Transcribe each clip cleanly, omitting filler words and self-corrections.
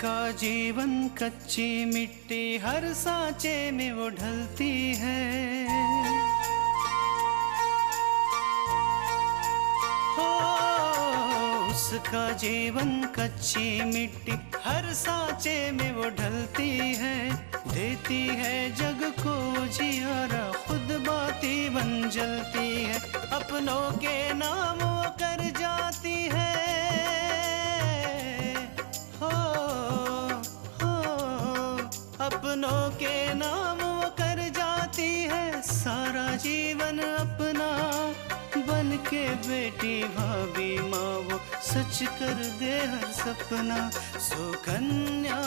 उसका जीवन कच्ची मिट्टी हर सांचे में वो ढलती है। हो उसका जीवन कच्ची मिट्टी हर सांचे में वो ढलती है। देती है जग को जियारा, खुद बाती बन जलती है। अपनों के नाम वो कर जाती है। अपनों के नाम वो कर जाती है। सारा जीवन अपना बन के बेटी भाभी माँ वो सच कर दे हर सपना। सुकन्या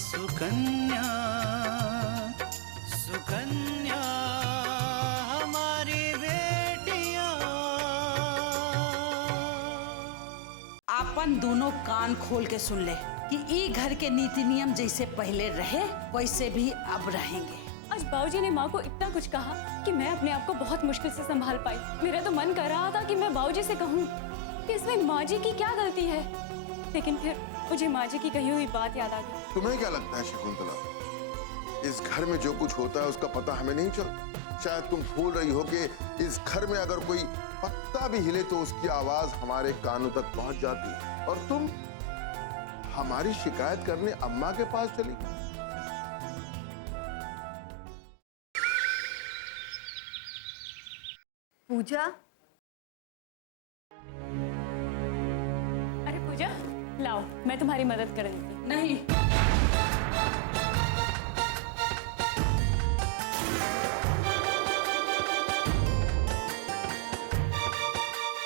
सुकन्या सुकन्या हमारी बेटियां। आपन दोनों कान खोल के सुन ले कि ई घर के नीति नियम जैसे पहले रहे वैसे भी अब रहेंगे। आज बाबूजी ने माँ को इतना कुछ कहा कि मैं अपने आप को बहुत मुश्किल से संभाल पाई। मेरा तो मन कर रहा था कि मैं बाबूजी से कहूँ कि इसमें माँ जी की क्या गलती है, लेकिन फिर मुझे माँ जी की कही हुई बात याद आ गई। तुम्हें क्या लगता है शकुंतला, इस घर में जो कुछ होता है उसका पता हमें नहीं चलता? शायद तुम भूल रही हो कि इस घर में अगर कोई पत्ता भी हिले तो उसकी आवाज हमारे कानों तक पहुंच जाती है, और तुम हमारी शिकायत करने अम्मा के पास चली। पूजा, अरे पूजा लाओ, मैं तुम्हारी मदद कर देती हूँ। नहीं,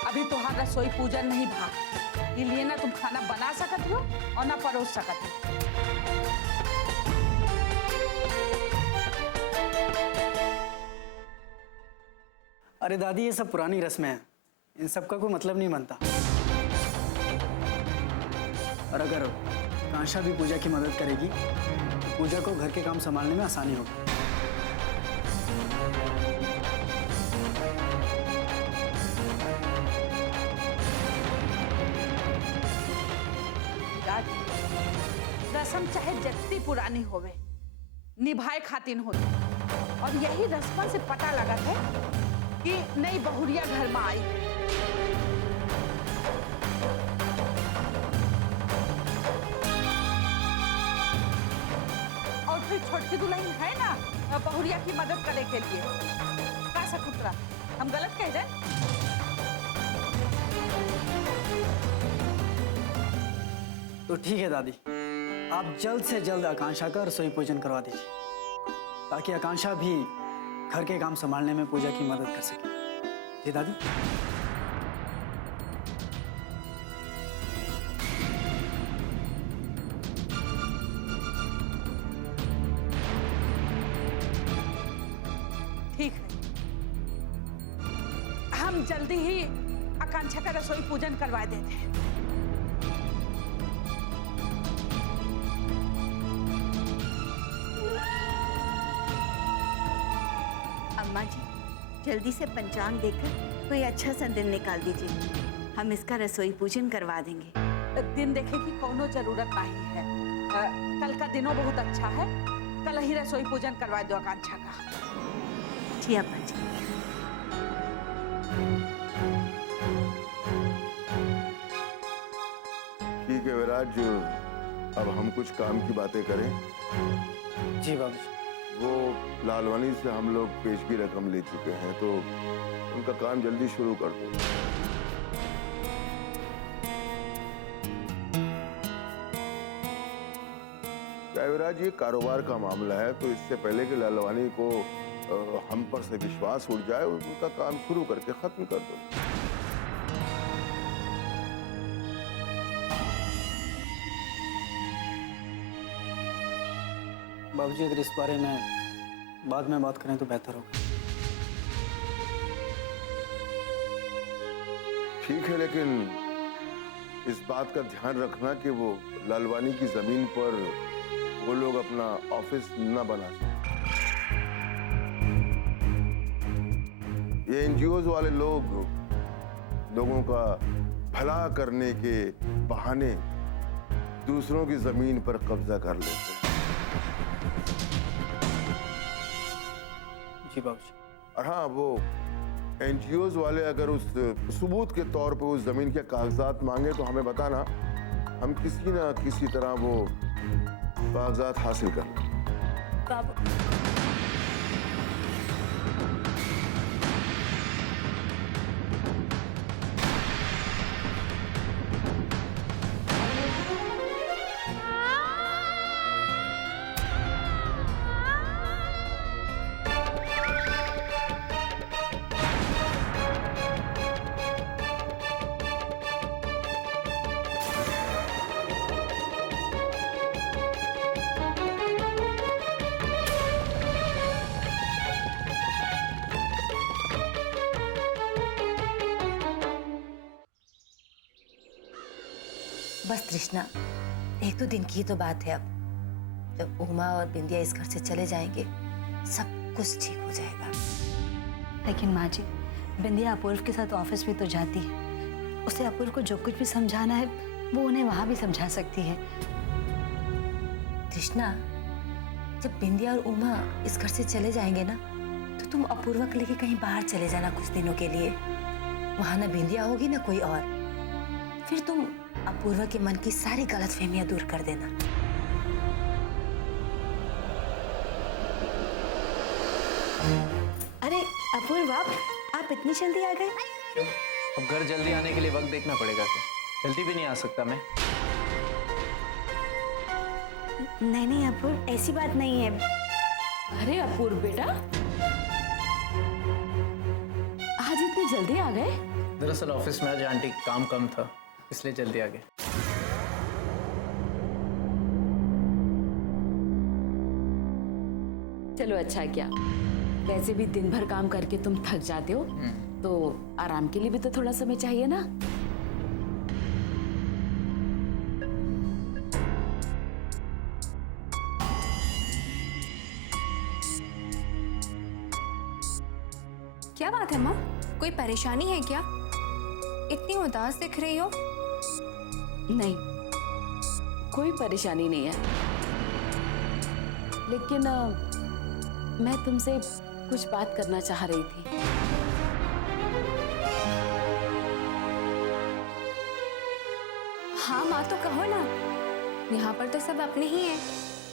अभी तुम्हारा रसोई पूजन नहीं भा, इसलिए ना तुम खाना बना सकती हो और ना परोस सकती हो। अरे दादी, ये सब पुरानी रस्में हैं, इन सब का कोई मतलब नहीं बनता। और अगर कांशा भी पूजा की मदद करेगी तो पूजा को घर के काम संभालने में आसानी होगी। रस्म चाहे जितनी पुरानी होवे, निभाए खातिन होती, और यही रस्म से पता लगा है कि नई बहुरिया घर में आई। और फिर छोटी दुल्हन है ना बहुरिया की मदद करने के लिए। का शकुंतला, हम गलत कह रहे? तो ठीक है दादी, आप जल्द से जल्द आकांक्षा का रसोई पूजन करवा दीजिए, ताकि आकांक्षा भी घर के काम संभालने में पूजा की मदद कर सके। जी दादी। ठीक है, हम जल्दी ही आकांक्षा का रसोई पूजन करवा देते हैं। अम्मा जी, जल्दी से पंचांग देखकर कोई अच्छा सा दिन निकाल दीजिए, हम इसका रसोई पूजन करवा देंगे। दिन देखे की कोनो जरूरत नहीं है। कल का दिनों बहुत अच्छा है, कल ही रसोई पूजन करवा दो आकांक्षा का। जी अम्मा जी। ठीक है विराज, अब हम कुछ काम की बातें करें। जी बाबूजी। वो लालवानी से हम लोग पेशगी रकम ले चुके हैं, तो उनका काम जल्दी शुरू कर दो। क्या विराज, ये कारोबार का मामला है, तो इससे पहले कि लालवानी को हम पर से विश्वास उड़ जाए, उनका काम शुरू करके खत्म कर दो। बाबूजी, अगर इस बारे में बाद में बात करें तो बेहतर होगा। ठीक है, लेकिन इस बात का ध्यान रखना कि वो लालवानी की जमीन पर वो लोग अपना ऑफिस न बना सकें। ये एनजीओज वाले लोग लोगों का भला करने के बहाने दूसरों की जमीन पर कब्जा कर लेते हैं। जी बाबूजी। और हाँ, वो एनजीओज वाले अगर उस सबूत के तौर पे उस जमीन के कागजात मांगे तो हमें बताना, हम किसी ना किसी तरह वो कागजात हासिल कर लें। बाबू बस तृष्णा, एक दो दिन की तो बात है। अब जब उमा और बिंदिया इस घर से चले जाएंगे सब कुछ ठीक हो जाएगा। लेकिन माँ जी, बिंदिया अपूर्व के साथ ऑफिस में तो जाती है। उसे अपूर्व को जो कुछ भी समझाना है वो उन्हें वहां भी समझा सकती है। तृष्णा, जब बिंदिया और उमा इस घर से चले जाएंगे ना, तो तुम अपूर्वा को लेके कहीं बाहर चले जाना कुछ दिनों के लिए। वहां ना बिंदिया होगी ना कोई और। फिर तुम अपूर्वा के मन की सारी गलतफहमियां दूर कर देना। अरे अपूर्व, आप इतनी जल्दी आ गए? अब घर जल्दी आने के लिए वक्त देखना पड़ेगा क्या? जल्दी भी नहीं आ सकता मैं। नहीं नहीं अपूर्व, ऐसी बात नहीं है। अरे अपूर्व बेटा, आज इतनी जल्दी आ गए? दरअसल ऑफिस में आज आंटी काम कम था, इसलिए जल्दी आ गए। चलो अच्छा किया। वैसे भी दिन भर काम करके तुम थक जाते हो, तो आराम के लिए भी तो थोड़ा समय चाहिए ना। क्या बात है माँ? कोई परेशानी है क्या? इतनी उदास दिख रही हो। नहीं, कोई परेशानी नहीं है। लेकिन मैं तुमसे कुछ बात करना चाह रही थी। हाँ माँ, तो कहो ना। यहाँ पर तो सब अपने ही हैं,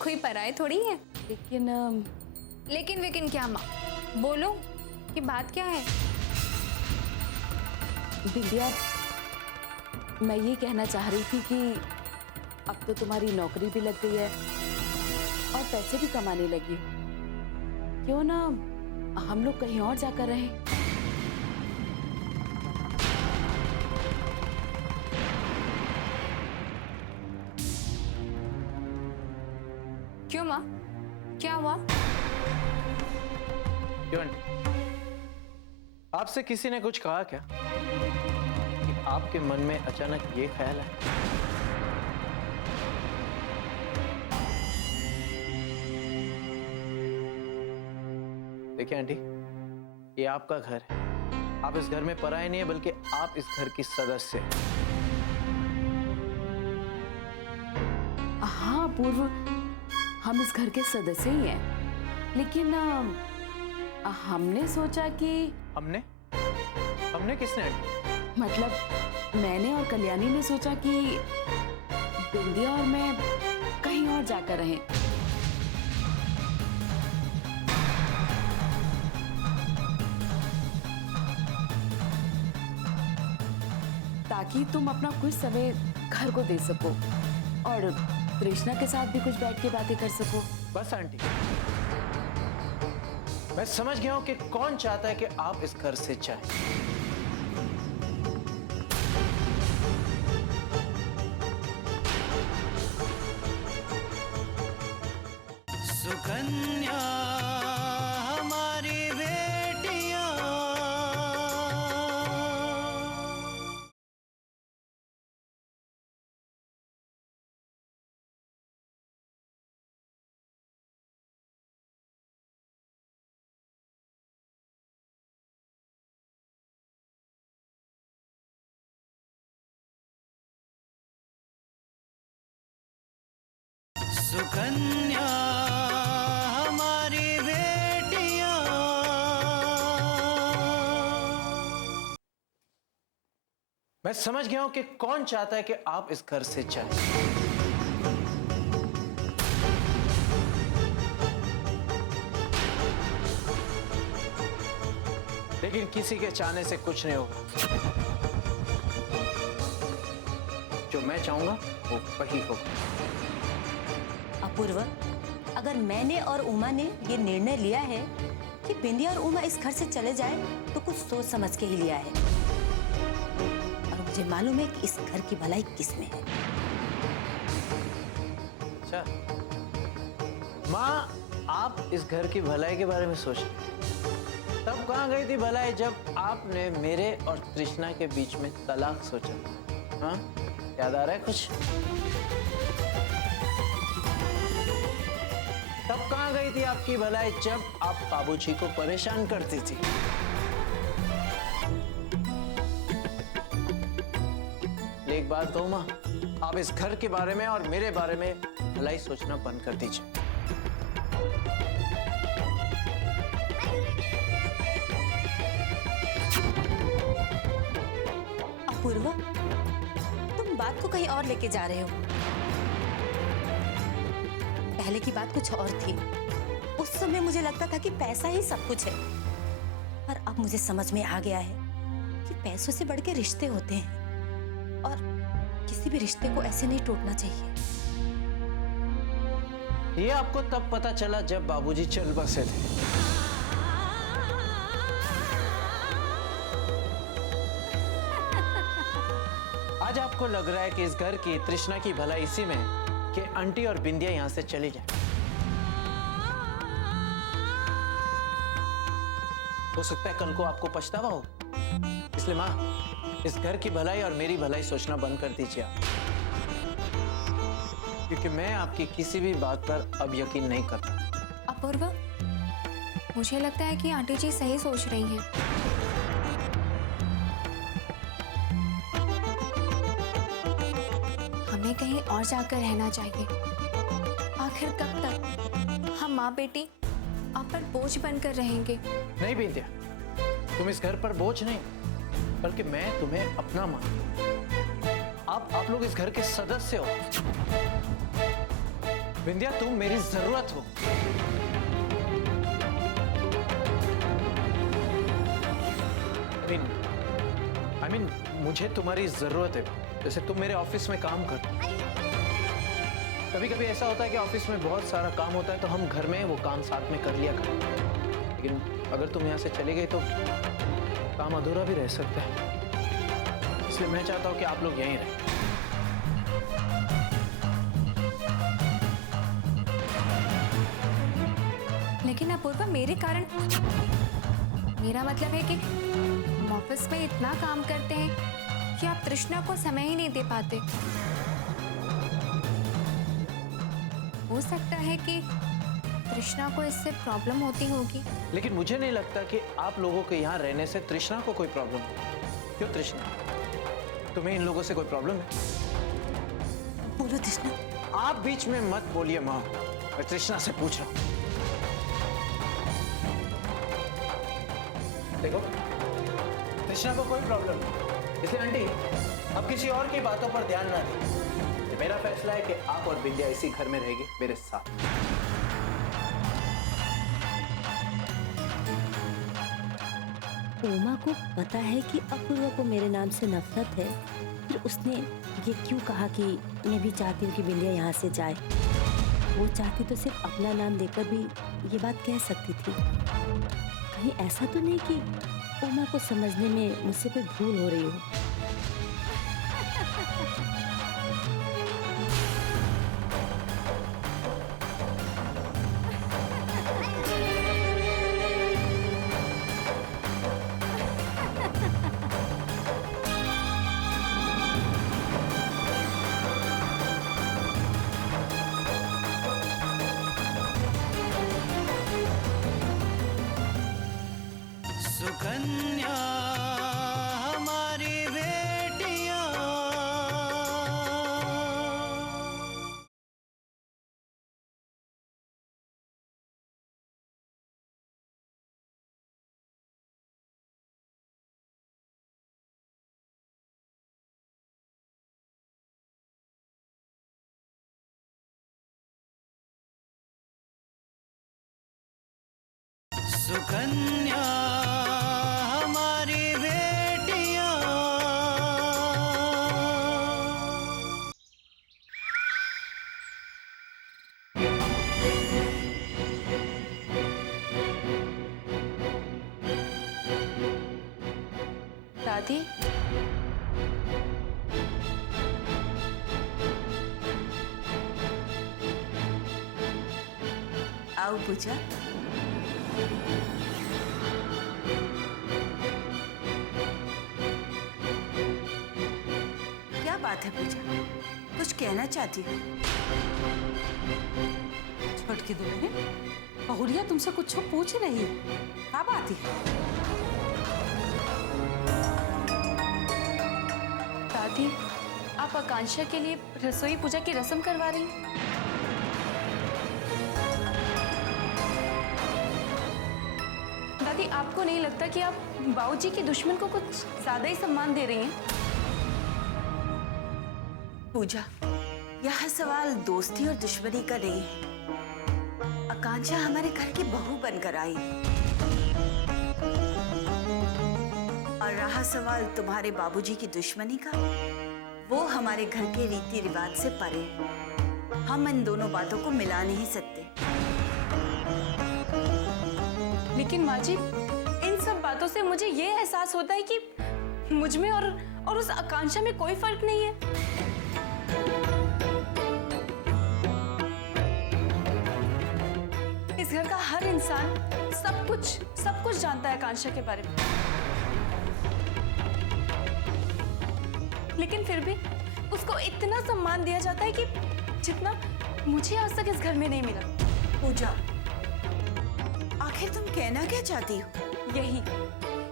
कोई पराये थोड़ी है। लेकिन लेकिन क्या माँ? बोलो कि बात क्या है? बिंदिया, मैं ये कहना चाह रही थी कि अब तो तुम्हारी नौकरी भी लग गई है और पैसे भी कमाने लगी हो। क्यों ना हम लोग कहीं और जाकर रहें? क्यों माँ, क्या हुआ? क्यों आंटी? आपसे किसी ने कुछ कहा क्या कि आपके मन में अचानक ये ख्याल है? देखिए आंटी, ये आपका घर है। आप इस घर में पराये नहीं है, बल्कि आप इस घर की सदस्य हैं। हाँ पूर्व, हम इस घर के सदस्य ही हैं। लेकिन हमने सोचा कि हमने किसने आंटी? मतलब मैंने और कल्याणी ने सोचा कि बिंदिया और मैं कहीं और जाकर रहें। ताकि तुम अपना कुछ समय घर को दे सको और तृष्णा के साथ भी कुछ बैठ के बातें कर सको। बस आंटी, मैं समझ गया हूं कि कौन चाहता है कि आप इस घर से जाएं। सुकन्या सुकन्या हमारी बेटियां। मैं समझ गया हूं कि कौन चाहता है कि आप इस घर से चलें। लेकिन किसी के चाहने से कुछ नहीं होगा। जो मैं चाहूंगा वो वही होगा। अपूर्व, अगर मैंने और उमा ने ये निर्णय लिया है कि बिंदिया और उमा इस घर से चले जाए तो कुछ सोच समझ के ही लिया है। और मुझे मालूम है कि इस घर की भलाई किस में है। अच्छा माँ, आप इस घर की भलाई के बारे में सोच रहे तब कहाँ गई थी भलाई जब आपने मेरे और तृष्णा के बीच में तलाक सोचा? हाँ, याद आ रहा है कुछ? तब कहाँ गई थी आपकी भलाई जब आप बाबूजी को परेशान करती थी? एक बात कहूँ माँ, आप इस घर के बारे में और मेरे बारे में भलाई सोचना बंद कर दीजिए। अपूर्व, तुम बात को कहीं और लेके जा रहे हो। पहले की बात कुछ और थी। उस समय मुझे लगता था कि पैसा ही सब कुछ है, पर अब मुझे समझ में आ गया है कि पैसों से बढ़ के रिश्ते होते हैं और किसी भी रिश्ते को ऐसे नहीं टूटना चाहिए। ये आपको तब पता चला जब बाबूजी चल बसे थे। आज आपको लग रहा है कि इस घर की तृष्णा की भलाई इसी में है कि आंटी और बिंदिया यहां से चली जाए। हो सकता है कल को आपको पछतावा हो। इसलिए माँ, इस घर की भलाई और मेरी भलाई सोचना बंद कर दीजिए आप, क्योंकि मैं आपकी किसी भी बात पर अब यकीन नहीं करता। अपूर्व, मुझे लगता है कि आंटी जी सही सोच रही हैं। हमें कहीं और जाकर रहना चाहिए। आखिर कब तक हम माँ बेटी आप पर बोझ बनकर रहेंगे? नहीं बिंदिया, तुम इस घर पर बोझ नहीं, बल्कि मैं तुम्हें अपना मान। आप लोग इस घर के सदस्य हो। बिंदिया, तुम मेरी जरूरत हो। I mean, मुझे तुम्हारी जरूरत है। जैसे तुम मेरे ऑफिस में काम करते हो। कभी कभी ऐसा होता है कि ऑफिस में बहुत सारा काम होता है तो हम घर में वो काम साथ में कर लिया करें, लेकिन अगर तुम यहाँ से चली गई तो काम अधूरा भी रह सकता है। इसलिए मैं चाहता हूँ कि आप लोग यहीं रहें। लेकिन अपूर्वा, मेरे कारण, मेरा मतलब है कि हम ऑफिस में इतना काम करते हैं कि आप तृष्णा को समय ही नहीं दे पाते। हो सकता है कि तृष्णा को इससे प्रॉब्लम होती होगी। लेकिन मुझे नहीं लगता कि आप लोगों के यहाँ रहने से तृष्णा को कोई प्रॉब्लम हो। क्यों तृष्णा, तुम्हें इन लोगों से कोई प्रॉब्लम है? बोलो तृष्णा। आप बीच में मत बोलिए माँ, मैं तृष्णा से पूछ रहा हूँ। देखो, तृष्णा को कोई प्रॉब्लम नहीं, इसलिए आंटी अब किसी और की बातों पर ध्यान ना दें। मेरा फैसला है कि आप और बिंदिया इसी घर में रहेगी मेरे साथ। उमा को पता है कि अपूर्वा को मेरे नाम से नफरत है, फिर उसने ये क्यों कहा कि मैं भी चाहती हूँ कि बिंदिया यहाँ से जाए? वो चाहती तो सिर्फ अपना नाम देकर भी ये बात कह सकती थी। कहीं ऐसा तो नहीं कि उमा को समझने में मुझसे कोई भूल हो रही हो? सुकन्या सुकन्या हमारी बेटियां। दादी, आओ पूजा। क्या बात है पूजा, कुछ कहना चाहती हो? छोटकी दुल्हन, बहुरिया तुमसे कुछ पूछ रही है, क्या बात है? दादी, आप आकांक्षा के लिए रसोई पूजा की रस्म करवा रही हैं? दादी, आपको नहीं लगता कि आप बाबूजी के दुश्मन को कुछ ज्यादा ही सम्मान दे रही हैं? पूजा, यह सवाल दोस्ती और दुश्मनी का नहीं है। आकांक्षा हमारे घर की बहू बनकर आई और रहा सवाल तुम्हारे बाबूजी की दुश्मनी का, वो हमारे घर के रीति रिवाज से परे है। हम इन दोनों बातों को मिला नहीं सकते। लेकिन माँ जी, इन सब बातों से मुझे ये एहसास होता है कि मुझ में और उस आकांक्षा में कोई फर्क नहीं है। इस घर का हर इंसान सब कुछ जानता है आकांक्षा के बारे में, लेकिन फिर भी उसको इतना सम्मान दिया जाता है कि जितना मुझे आज तक इस घर में नहीं मिला। पूजा, आखिर तुम कहना क्या चाहती हो? यही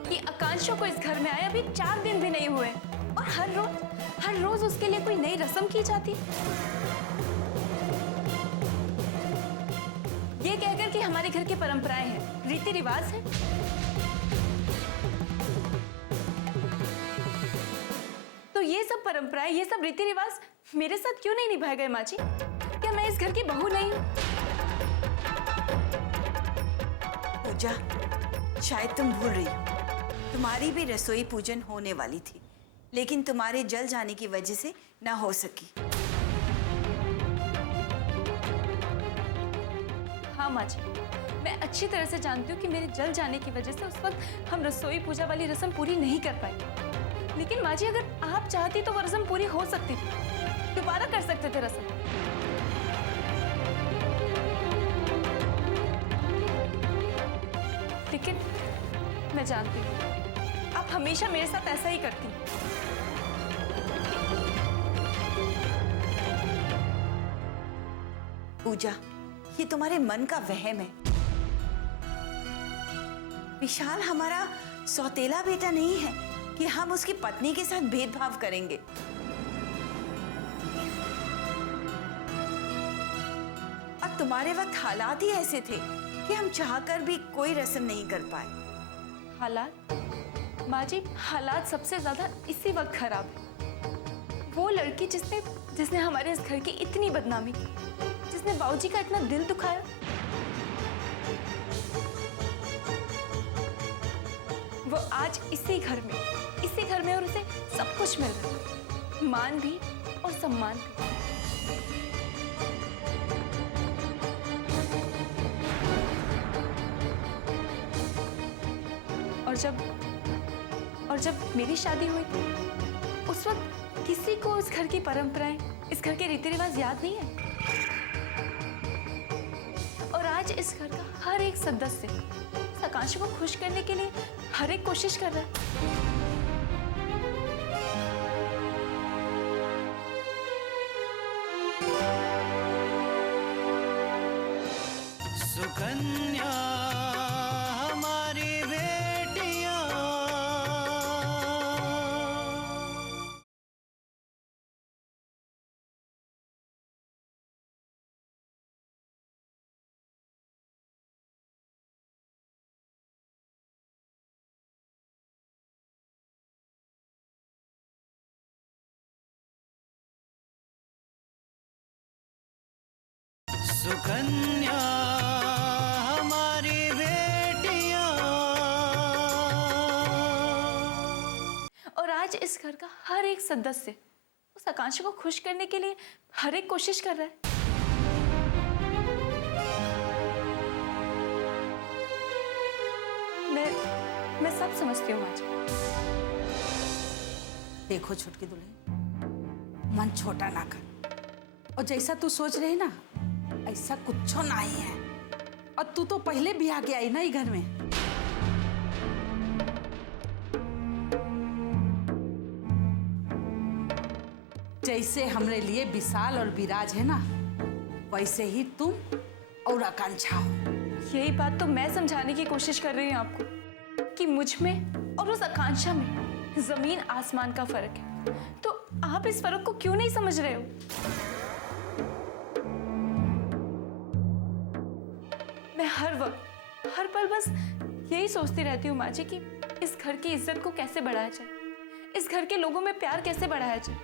कि आकांक्षा को इस घर में आए अभी 4 दिन भी नहीं हुए और हर रोज उसके लिए कोई नई रस्म की जाती, ये कहकर कि हमारे घर की परंपराएं हैं, रीति रिवाज हैं। तो ये सब परंपराएं, ये सब रीति रिवाज मेरे साथ क्यों नहीं निभाए गए माँ जी? क्या मैं इस घर की बहू नहीं हूँ? पूजा, शायद तुम भूल रही हो, तुम्हारी भी रसोई पूजन होने वाली थी, लेकिन तुम्हारे जल जाने की वजह से ना हो सकी। हाँ माँ जी, मैं अच्छी तरह से जानती हूँ कि मेरे जल जाने की वजह से उस वक्त हम रसोई पूजा वाली रस्म पूरी नहीं कर पाए। लेकिन माँ जी, अगर आप चाहती तो वो रस्म पूरी हो सकती थी, दोबारा कर सकते थे रस्म। लेकिन मैं जानती हूँ आप हमेशा मेरे साथ ऐसा ही करती हैं। पूजा, ये तुम्हारे मन का वहम है। विशाल हमारा सौतेला बेटा नहीं है कि हम उसकी पत्नी के साथ भेदभाव करेंगे। और तुम्हारे वक्त हालात ही ऐसे थे कि हम चाहकर भी कोई रस्म नहीं कर पाए। हालात? माँ जी, हालात सबसे ज्यादा इसी वक्त खराब है। वो लड़की जिसने हमारे इस घर की इतनी बदनामी की, जिसने बाबूजी का इतना दिल दुखाया, वो आज इसी घर में और उसे सब कुछ मिल रहा है, मान भी और सम्मान भी। और जब मेरी शादी हुई थी, उस वक्त किसी को इस घर की परंपराएं, इस घर के रीति रिवाज याद नहीं है। और आज इस घर का हर एक सदस्य इस आकांक्षा को खुश करने के लिए हर एक कोशिश कर रहा है। सुकन्या हमारी बेटियां। सुकन्या हमारी बेटियां। इस घर का हर एक सदस्य उस आकांक्षा को खुश करने के लिए हर एक कोशिश कर रहा है। मैं सब समझती हूँ माँ जी। देखो छोटकी दुल्हन, मन छोटा ना कर, और जैसा तू सोच रही ना ऐसा कुछ नहीं है। और तू तो पहले भी आके आई ना ये घर में। जैसे हमरे लिए विशाल और विराज है ना, वैसे ही तुम और आकांक्षा हो। यही बात तो मैं समझाने की कोशिश कर रही हूँ आपको कि मुझ में और उस आकांक्षा में जमीन आसमान का फर्क है। तो आप इस फर्क को क्यों नहीं समझ रहे हो? मैं हर वक्त हर पल बस यही सोचती रहती हूँ माँ जी कि इस घर की इज्जत को कैसे बढ़ाया जाए, इस घर के लोगों में प्यार कैसे बढ़ाया जाए।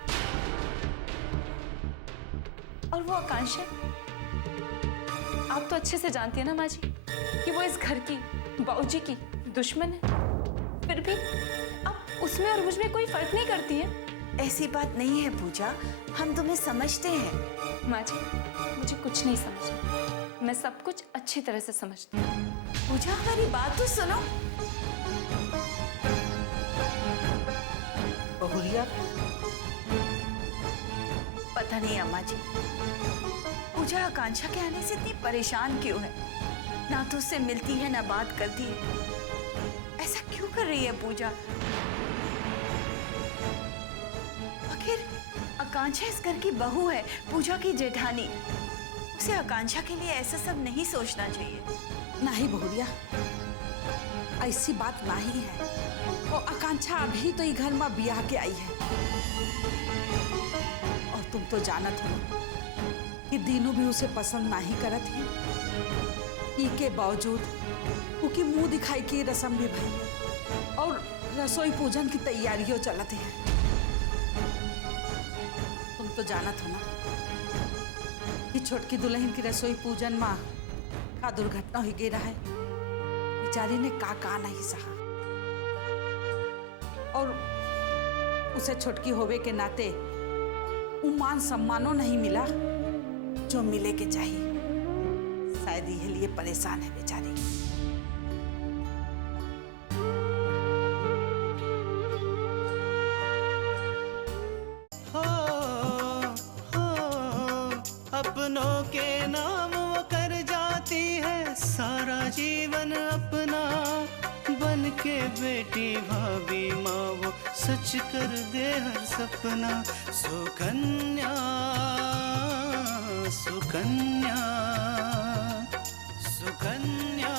और वो आकांक्षा, आप तो अच्छे से जानती है ना माँ जी कि वो इस घर की, बाबूजी की दुश्मन है। फिर भी आप उसमें और मुझ में कोई फर्क नहीं करती है। ऐसी बात नहीं है पूजा, हम तुम्हें समझते हैं। माँ जी, मुझे कुछ नहीं समझना, मैं सब कुछ अच्छी तरह से समझती हूँ। पूजा हमारी बात तो सुनो। बहुरिया, पता नहीं अम्मा जी, पूजा आकांक्षा के आने से इतनी परेशान क्यों है? ना तो उससे मिलती है ना बात करती है। ऐसा क्यों कर रही है पूजा? आखिर आकांक्षा इस घर की बहू है, पूजा की जेठानी। उसे आकांक्षा के लिए ऐसा सब नहीं सोचना चाहिए। नहीं बहुरिया, ऐसी बात नहीं है। वो आकांक्षा अभी तो ये घर में ब्याह के आई है। और तुम तो जानत हो कि दीनू भी उसे पसंद नहीं करत ही। ई के बावजूद उनकी मुंह दिखाई की रस्म भी भई और रसोई पूजन की तैयारियों चलत है। तुम तो जानत हो ना कि छोटकी दुल्हन की रसोई पूजन में का दुर्घटना हो गई है। बेचारी ने का नहीं सहा और उसे छोटकी होवे के नाते मान सम्मानो नहीं मिला जो मिले के चाहिए। शायद ये लिए परेशान है बेचारी। अपनों के नाम वो कर जाती है सारा जीवन अपना, बन के बेटी भाभी माँ वो सच कर दे हर सपना। सुकन्या सुकन्या सुकन्या